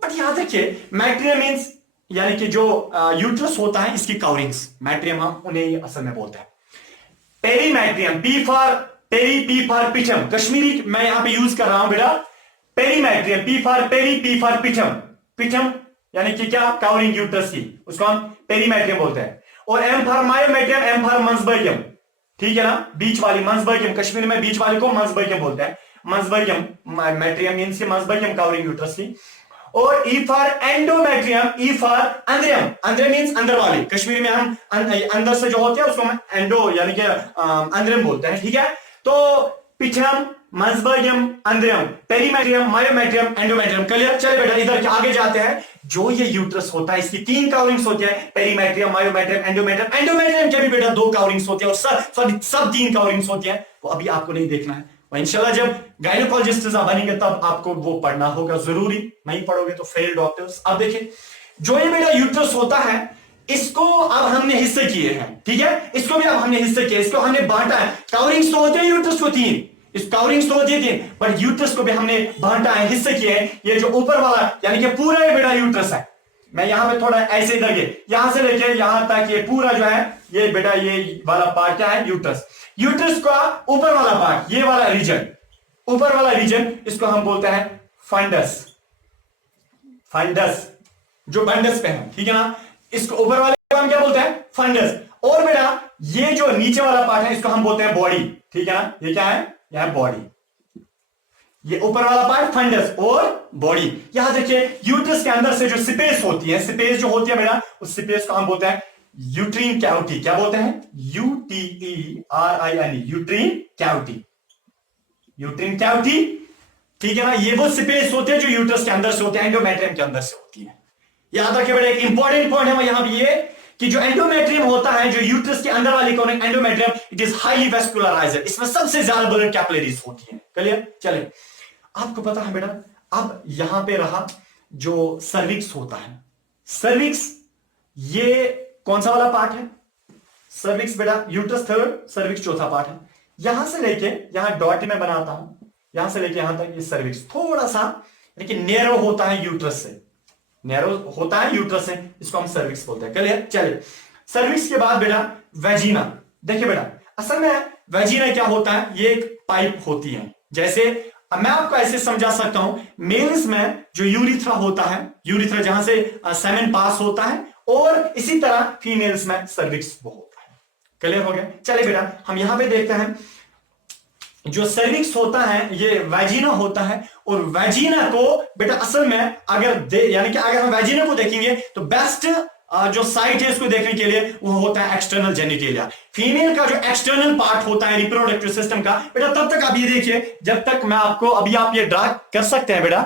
But याद रखिए, मैट्रियम मींस यानी कि जो यूट्रस होता है इसकी कवरिंग्स, मैट्रियम हम उन्हें असल में बोलते हैं। Perimetrium, P for peri, P for पिचम, कश्मीरी मैं यहां पे यूज कर रहा हूं बेटा। Perimetrium, P for peri, P for पिचम, पिचम यानी कि क्या, कवरिंग यूट्रस की, उसको हम पेरीमेट्रियम बोलते हैं। और M for myometrium, M for मंसबर्गियम, ठीक है ना, बीच वाली मंसबर्गियम, कश्मीर में बीच वाले को मंसबर्गियम बोलते हैं। मंसबर्गियम मैट्रियम मींस की मंसबर्गियम कवरिंग यूट्रस की। और E for endometrium, E for अंद्रियम, अंद्रियम मींस अंदर वाली, कश्मीरी में हम अंदर से जो होते हैं उसको हम एंडो यानी कि अंद्रियम बोलते हैं, ठीक है। तो पिछम, मंसबर्गियम, अंद्रियम, पेरीमेट्रियम, मायोमेट्रियम, एंडोमेट्रियम, क्लियर। चले बेटा इधर आगे जाते हैं। जो ये यूट्रस होता है इसकी 3 कवरिंग्स होती है, पेरीमेट्रियम, मायोमेट्रियम, एंडोमेट्रियम। एंडोमेट्रियम के भी बेटा 2 कवरिंग्स होती है और सब 3 कवरिंग्स होती है, वो अभी आपको नहीं देखना है, इंशाल्लाह जब गायनोकोलॉजिस्ट बनेंगे तब आपको वो पढ़ना होगा जरूरी, नहीं पढ़ोगे तो फेल डॉक्टर्स। अब देखिए जो ये बेटा यूट्रस होता है इसको अब हमने हिस्से किए हैं, ठीक है, इसको भी अब हमने हिस्से किए, इसको हमने बांटा है। कवरिंग्स तो होते हैं यूट्रस को 3, इस कवरिंग्स तो होती है 3, पर यूट्रस को भी हमने बांटा है, हिस्से किए हैं। ये जो ऊपर वाला यानी कि पूरा ये बेटा यूट्रस है, मैं यहां पे थोड़ा ऐसे इधर के यहां से लेके यहां तक ये पूरा जो है ये बेटा ये वाला पार्ट क्या है, यूट्रस। यूट्रस का ऊपर वाला पार्ट, ये वाला रीजन, ऊपर वाला रीजन, इसको हम बोलते हैं फंडस, फंडस जो फंडस पे है, ठीक है ना, इसको ऊपर वाले को हम क्या बोलते हैं, फंडस। और बेटा ये जो नीचे वाला पार्ट है इसको हम बोलते हैं बॉडी, ठीक है ना, ये क्या है, यह है बॉडी, ये ऊपर वाला पार्ट फंडस और बॉडी। यहां देखिए यूट्रस के अंदर से जो स्पेस होती है, स्पेस जो होती है बेटा, उस स्पेस को हम बोलते हैं यूट्रीन कैविटी, क्या बोलते हैं, UTERIN, uterine cavity, uterine cavity, ठीक है ना। ये वो स्पेस होते हैं जो यूट्रस के अंदर से होते हैं, एंडोमेट्रियम के अंदर से होती है। याद रखिए बेटा एक इंपॉर्टेंट पॉइंट है यहां भी ये कि जो एंडोमेट्रियम होता है, जो यूट्रस के अंदर वाली conic endometrium, it is highly vascularised, इसमें सबसे ज्यादा ब्लड कैपिलरीज होती है, क्लियर। चले आपको पता है बेटा, अब यहां पे रहा जो सर्विक्स होता है, सर्विक्स ये कौन सा वाला पार्ट है, सर्विक्स बेटा यूट्रस थर्ड, सर्विक्स चौथा पार्ट है। यहां से लेके यहां डॉट में बनाता हूं, यहां से लेके यहां तक ये सर्विक्स थोड़ा सा लेकिन नैरो होता है यूट्रस से, नैरो होता है यूट्रस से, इसको हम सर्विक्स बोलते हैं, क्लियर। चलिए सर्विक्स के बाद बेटा वेजिना, देखिए बेटा असल में वेजिना क्या होता है, ये एक पाइप होती है, जैसे मैं आपको ऐसे समझा सकता हूं, मेल्स में जो यूरिथ्रा होता है, यूरिथ्रा जहां से सेमेन पास होता है, और इसी तरह फीमेल्स में सर्विक्स वो होता है, क्लियर हो गया। चले बेटा हम यहां पे देखते हैं, जो सर्विक्स होता है ये वेजिना होता है, और वेजिना को बेटा असल में अगर यानी कि अगर हम वेजिना को देखेंगे तो बेस्ट जो साइट है इसको देखने के लिए वो होता है एक्सटर्नल जेनिटेलिया। फीमेल का जो एक्सटर्नल पार्ट होता है रिप्रोडक्टिव सिस्टम का, बेटा तब तक आप ये देखिए जब तक मैं आपको, अभी आप ये ड्रा कर सकते हैं बेटा,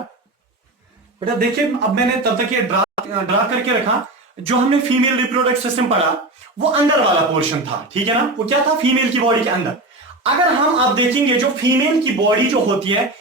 बेटा देखिए अब मैंने तब तक ये ड्रा करके रखा, जो हमने फीमेल रिप्रोडक्टिव सिस्टम पढ़ा वो अंदर वाला पोर्शन था, ठीक है ना, वो क्या था, फीमेल की बॉडी के अंदर। अगर हम अब देखेंगे जो फीमेल की बॉडी जो होती है,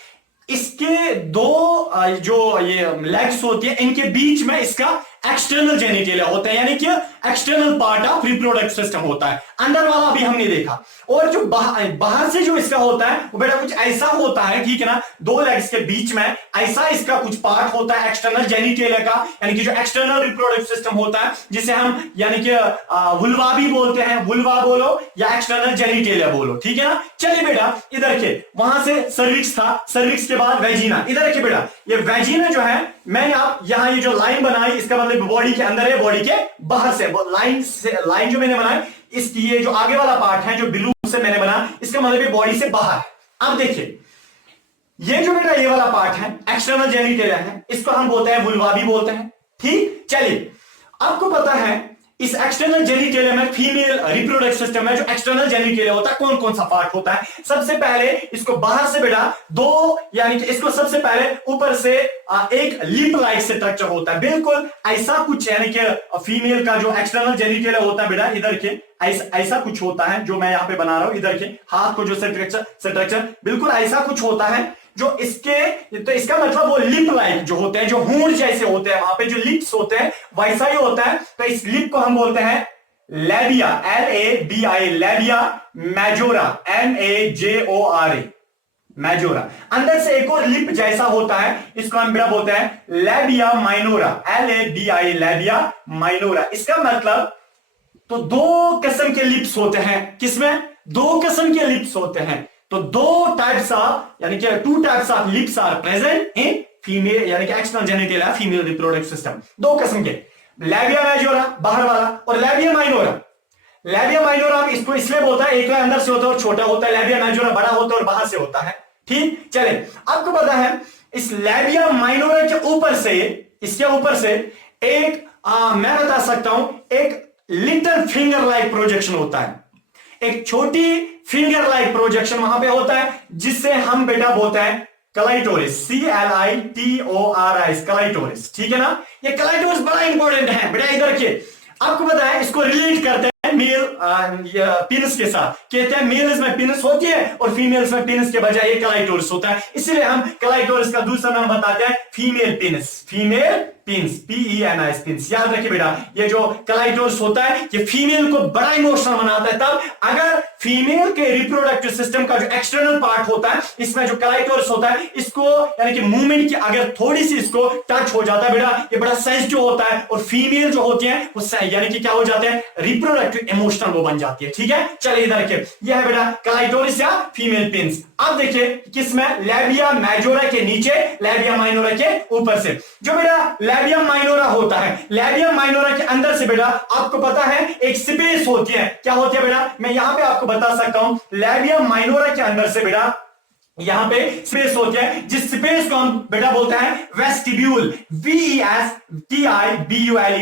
इसके 2 जो ये लेग्स होती है, इनके बीच में इसका एक्सटर्नल जेनिटेलिया होता है, यानी कि external part of reproductive system होता है, अंदर वाला भी हमने देखा। और जो बाहर से जो इसका होता है वो बेटा कुछ ऐसा होता है, ठीक है ना, 2 लेग्स के बीच में ऐसा इसका कुछ पार्ट होता है एक्सटर्नल जेनिटेलिया का, यानी कि जो एक्सटर्नल रिप्रोडक्टिव सिस्टम होता है, जिसे हम यानी कि वुल्वा भी बोलते हैं, वुल्वा बोलो या एक्सटर्नल जेनिटेलिया बोलो, ठीक है ना। चलिए बेटा इधर के वहां से सर्विक्स था, सर्विक्स के बाद वेजिना, इधर के बेटा ये वेजिना जो है, मैंने आप यहां ये जो लाइन बनाई इसका मतलब बॉडी के अंदर है, बॉडी के बाहर से लाइन जो मैंने बनाई, इसकी ये जो आगे वाला पार्ट है जो ब्लू से मैंने बना, इसका मतलब ये बॉडी से बाहर है। अब देखिए ये जो बेटा ये वाला पार्ट है एक्सटर्नल जेनिटेलिया है, इसको हम बोलते हैं वुल्वा भी बोलते हैं, ठीक। चलिए आपको पता है इस एक्सटर्नल जेनिटेलिया में, फीमेल रिप्रोडक्टिव सिस्टम में जो एक्सटर्नल जेनिटेलिया होता है, कौन कौन सा पार्ट होता है। सबसे पहले इसको बाहर से बेटा 2 यानी कि इसको सबसे पहले ऊपर से एक लिप लाइक स्ट्रक्चर होता है, बिल्कुल ऐसा कुछ, यानी कि फीमेल का जो एक्सटर्नल जेनिटेलिया होता है बेटा इधर के ऐसा कुछ होता है, जो मैं यहां पे बना रहा हूं, इधर के हाथ को जो स्ट्रक्चर बिल्कुल ऐसा कुछ होता है, जो इसके तो इसका मतलब वो लिप लाइक जो होते हैं, जो हूंड जैसे होते हैं, वहां पे जो लिप्स होते हैं वैसा ही होता है। तो इस लिप को हम बोलते हैं लेबिया, LABI, labia majora, MAJORA, majora. अंदर से एक और लिप जैसा होता है, इसको हम बेटा बोलते हैं labia minora, LABI, labia minora. इसका मतलब तो 2 किस्म के लिप्स होते हैं, किसमें, दो किस्म के लिप्स होते हैं। तो दो टाइप्स ऑफ यानी कि two types of lips are present in female यानी कि एक्सटर्नल जेनिटल या फीमेल रिप्रोडक्टिव सिस्टम। दो किस्म के, लैबिया मेजोरा बाहर वाला और लैबिया माइनोरा। लैबिया माइनोरा हम इसको इसलिए बोलता है, एक अंदर से होता है और छोटा होता है, लैबिया मेजोरा बड़ा होता है और बाहर से होता है। ठीक, चले आपको पता है इस लैबिया माइनोरा के ऊपर से, इसके ऊपर से एक मैं बता सकता हूं एक लिटिल फिंगर लाइक प्रोजेक्शन होता है, एक छोटी फिंगर लाइक प्रोजेक्शन वहां पे होता है, जिससे हम बेटा बोलते हैं क्लाइटोरिस, CLITORIS, क्लाइटोरिस। ठीक है ना, ये क्लाइटोरिस बड़ा इंपॉर्टेंट है बेटा। इधर के आपको पता है इसको रिलेट करते हैं मेल पीनस के साथ, कहते हैं मेल्स में पीनस होती है और फीमेल्स में पीनस के बजाय ये क्लाइटोरिस होता है, इसलिए हम क्लाइटोरिस का दूसरा नाम बताते हैं female पीनस, female pins, PENIS pins. याद रखिए बेटा, ये जो क्लाइटोरिस होता है ये फीमेल को बड़ा इमोशनल बनाता है तब अगर फीमेल के रिप्रोडक्टिव सिस्टम का जो एक्सटर्नल पार्ट होता है इसमें जो क्लाइटोरिस होता है इसको यानी कि मूवमेंट की अगर थोड़ी सी इसको टच हो जाता है बेटा, ये बड़ा सेंसिटिव होता है और फीमेल जो होती है वो यानी कि क्या हो जाते हैं, रिप्रोडक्टिव इमोशनल वो बन जाती है। ठीक है, चलिए इधर रखिए, यह है बेटा क्लाइटोरिस या फीमेल पिंस। अब देखिए किसमें, लैबिया मेजोरा के नीचे, लैबिया माइनोरा के ऊपर से। जो बेटा लैबिया माइनोरा होता है, लैबिया माइनोरा के अंदर से बेटा आपको पता है एक स्पेस होती है, क्या होती है बेटा, मैं यहां पे आपको बता सकता हूं, लैबिया माइनोरा के अंदर से बेटा यहां पे स्पेस होती है, जिस स्पेस को हम बेटा बोलते हैं वेस्टिब्यूल, VESTIBULE,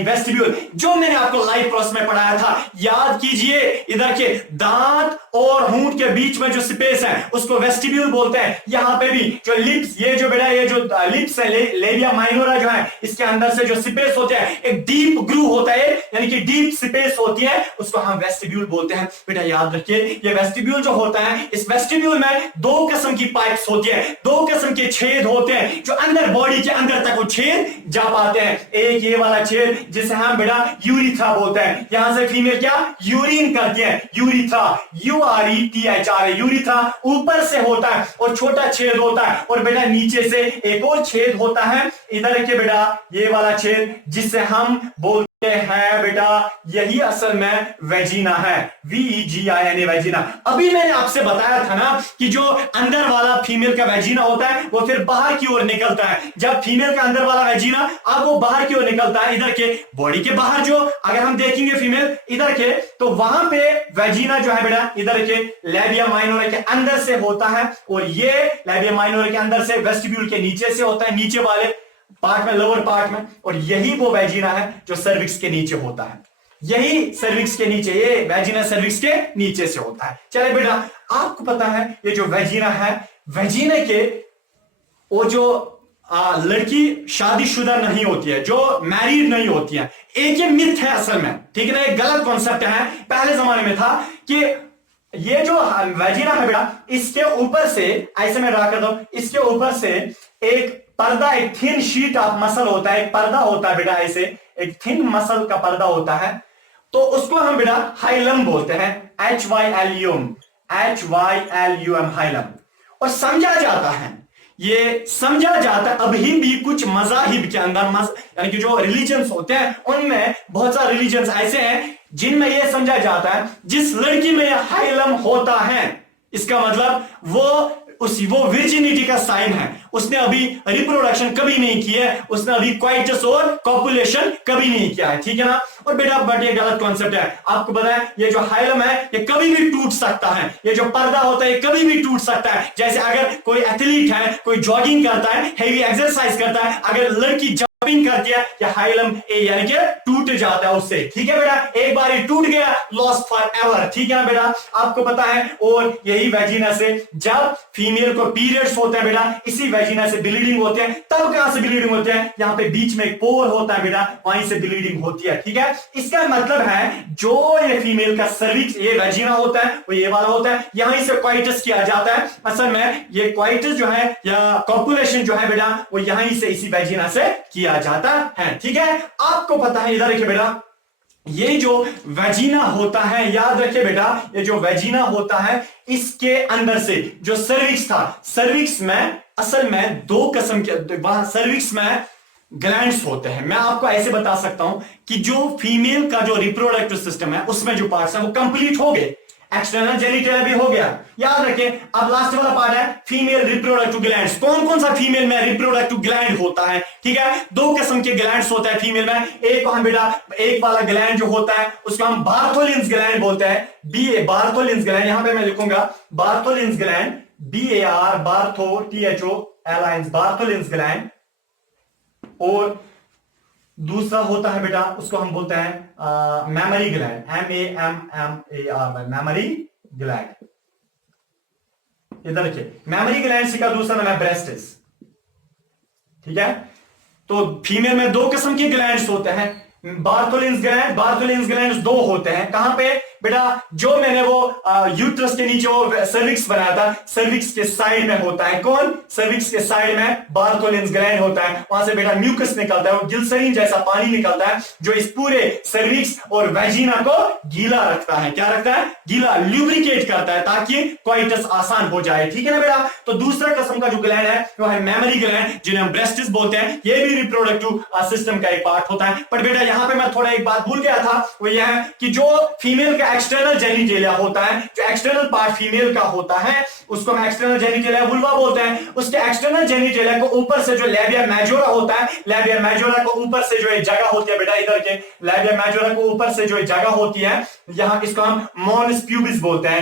वेस्टिब्यूल, जो मैंने आपको लाइफ प्रोसेस में पढ़ाया था। याद कीजिए, इधर के दांत और होंठ के बीच में जो स्पेस है उसको वेस्टिब्यूल बोलते हैं। यहां पे भी जो लिप्स, ये जो बेटा ये जो लिप्स है, लेबिया माइनोरा जो है, इसके अंदर से जो स्पेस होते हैं एक डीप ग्रूव होता है, यानी कि डीप स्पेस होती है, उसको हम वेस्टिब्यूल बोलते हैं। बेटा याद रखिए, ये वेस्टिब्यूल जो होता है, इस वेस्टिब्यूल में दो किस्म की पाइप्स होती है, दो किस्म के छेद होते हैं जो अंदर बॉडी के अंदर तक वो छेद जा पाते हैं। एक ये वाला छेद जिसे हम बेटा यूरिथ्रा बोलते हैं, यहां से फीमेल क्या यूरिन करती है, यूरिथ्रा, URETHRA, यूरिथ्रा ऊपर से होता है और छोटा छेद होता है, और बेटा नीचे से एक और छेद होता है, इधर देखिए बेटा ये वाला छेद जिसे हम बोलते है बेटा, यही असल में वेजिना है, VEGINA, वेजिना। अभी मैंने आपसे बताया था ना कि जो अंदर वाला फीमेल का वेजिना होता है वो फिर बाहर की ओर निकलता है। जब फीमेल का अंदर वाला वेजिना अब वो बाहर की ओर निकलता है, इधर के बॉडी के बाहर, जो अगर हम देखेंगे फीमेल इधर के, तो वहां पे वेजिना जो है बेटा इधर के लैबिया माइनोरा के अंदर से होता है, और ये लैबिया माइनोरा के अंदर से वेस्टिब्यूल के नीचे से होता है, नीचे वाले पार्ट में, लोअर पार्ट में, और यही वो वेजिना है जो सर्विक्स के नीचे होता है, यही सर्विक्स के नीचे, ये वेजिना सर्विक्स के नीचे से होता है। चले बेटा आपको पता है ये जो वेजिना है, वेजिना के वो जो लड़की शादीशुदा नहीं होती है, जो मैरिड नहीं होती है, एक ये मिथ है असल में, ठीक है ना, एक गलत कॉन्सेप्ट है। पहले जमाने में था कि ये जो वेजिना है बेटा, इसके ऊपर से ऐसे में रखा दो, इसके ऊपर से एक पर्दा, एक थिन शीट ऑफ मसल होता है, एक पर्दा होता है बेटा, ऐसे एक थिन मसल का पर्दा होता है, तो उसको हम बेटा हाइलम बोलते हैं, HYLUM, हाइलम। और समझा जाता है, ये समझा जाता है अभी भी कुछ मजाहिब के अंदर, यानी कि जो रिलीजन्स होते हैं उनमें बहुत सारे रिलीजन्स ऐसे हैं जिनमें यह समझा जाता है जिस लड़की में यह हाइलम होता है इसका मतलब वो विर्जिनिटी का साइन है, उसने अभी रिप्रोडक्शन कभी नहीं की है, उसने अभी क्वाइटस और कॉपुलेशन कभी नहीं किया है, ठीक है ना। और बेटा बट ये गलत कॉन्सेप्ट है, आपको पता है ये जो हाइलम है ये कभी भी टूट सकता है, ये जो पर्दा होता है ये कभी भी टूट सकता है। जैसे अगर कोई एथलीट है, कोई जॉगिंग करता है, हेवी एक्सरसाइज करता है, अगर लड़की जंपिंग करती है या हाइलम यानी कि टूट जाता है उससे, ठीक है बेटा, एक बार ये टूट गया, लॉस्ट फॉर एवर, ठीक है ना बेटा, आपको पता है। और यही वेजिना से जब फीमेल को पीरियड्स होते हैं बेटा, इसी वेजिना से ब्लीडिंग होती है। तब कहां से ब्लीडिंग होती है, यहाँ पे बीच में एक पोर होता है बेटा, वहीं से ब्लीडिंग होती है, ठीक है। इसका मतलब है जो ये फीमेल का सर्विक्स, ये वेजिना होता है, वो ये वाला होता है, यहीं से क्वाइटस किया जाता है। असल में ये क्वाइटस जो है या कॉपुलेशन जो है बेटा, वो यहीं से इसी वेजिना से किया जाता है, ठीक है। आपको पता है, इधर देखिए बेटा, ये जो वेजिना होता है, याद रखिए बेटा, ये जो वेजिना होता है इसके अंदर से जो सर्विक्स था, सर्विक्स में असल में दो किस्म के, वहां सर्विक्स में ग्लैंड्स होते हैं। मैं आपको ऐसे बता सकता हूं कि जो फीमेल का जो रिप्रोडक्टिव सिस्टम है उसमें जो पार्ट्स हैं वो कंप्लीट हो गए, एक्सटर्नल जेनिटल भी हो गया। याद रखें, अब लास्ट वाला पार्ट है फीमेल रिप्रोडक्टिव ग्लैंड्स। कौन कौन सा फीमेल में रिप्रोडक्टिव ग्लैंड होता है? ठीक है, दो किस्म के ग्लैंड्स होता है फीमेल में। एक हम बेटा, एक वाला ग्लैंड जो होता है उसको हम बार्थोलिन्स ग्लैंड बोलते हैं। बार्थोलिन्स ग्लैंड, यहां पे मैं लिखूंगा Bartholin's gland, BAR, Bartho, THO एलाइंस, बार्थोलिन्स ग्लैंड। और दूसरा होता है बेटा, उसको हम बोलते हैं mammary gland, MAMMAR, mammary gland. इधर देखिए, मैमरी ग्लैंड का दूसरा नाम है ब्रेस्टिस। ठीक है, तो फीमेल में दो किस्म के ग्लैंड्स होते हैं, बार्थोलिन्स ग्लैंड दो होते हैं। कहां पे बेटा? जो मैंने वो यूट्रस के नीचे वो सर्विक्स बनाया था, सर्विक्स के साइड में होता है। कौन? सर्विक्स के साइड में बार्थोलिन्स ग्लैंड होता है। वहां से बेटा म्यूकस निकलता है, वो ग्लिसरीन जैसा पानी निकलता है जो इस पूरे सर्विक्स और वेजिना को गीला रखता है। क्या रखता है? गीला, ल्यूब्रिकेट करता है ताकि कोइटस आसान हो जाए। ठीक है ना बेटा? तो दूसरा किस्म का जो ग्लैंड है वो है मेमरी ग्लैंड, जिन्हें हम ब्रेस्टिस बोलते हैं। ये भी रिप्रोडक्टिव सिस्टम का एक पार्ट होता है। पर बेटा यहां पे मैं थोड़ा एक बात भूल गया था, वो यह है कि जो फीमेल का एक्सटर्नल जेनिटेलिया होता है, जो एक्सटर्नल पार्ट फीमेल का होता है, उसको हम एक्सटर्नल जेनिटेलिया वुल्वा बोलते हैं। उसके एक्सटर्नल जेनिटेलिया को ऊपर से जो लैबिया मेजोरा होता है, लैबिया मेजोरा को ऊपर से जो एक जगह होती है बेटा, इधर के लैबिया मेजोरा को ऊपर से जो एक जगह होती है, यहां इसको हम मोनस प्यूबिस बोलते हैं,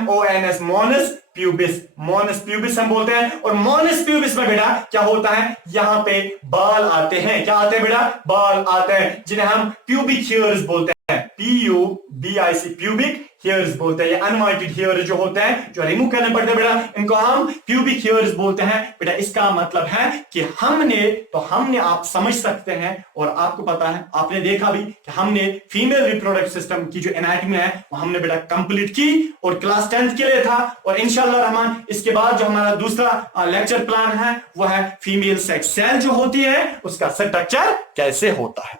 MONS, Moonis pubis, Moonis pubis हम बोलते हैं। और मोनस प्यूबिस में बेटा क्या होता है? यहां पे बाल आते हैं। क्या आते हैं बेटा? बाल आते हैं, जिन्हें हम प्यूबिक हेयर्स बोलते हैं, PUBIC, प्यूबिक हेयर्स बोलते हैं। ये अनवांटेड हेयर जो होते हैं, जो रिमूव करने पड़ते हैं बेटा, इनको हम प्यूबिक हेयर्स बोलते हैं। बेटा इसका मतलब है कि हमने आप समझ सकते हैं, और आपको पता है, आपने देखा भी कि हमने फीमेल रिप्रोडक्टिव सिस्टम की जो एनाटॉमी है वो हमने बेटा कंप्लीट की, और क्लास 10th के लिए था। और इंशाअल्लाह रहमान इसके बाद जो हमारा दूसरा लेक्चर प्लान है वो है फीमेल सेक्स सेल जो होती है उसका स्ट्रक्चर कैसे होता है।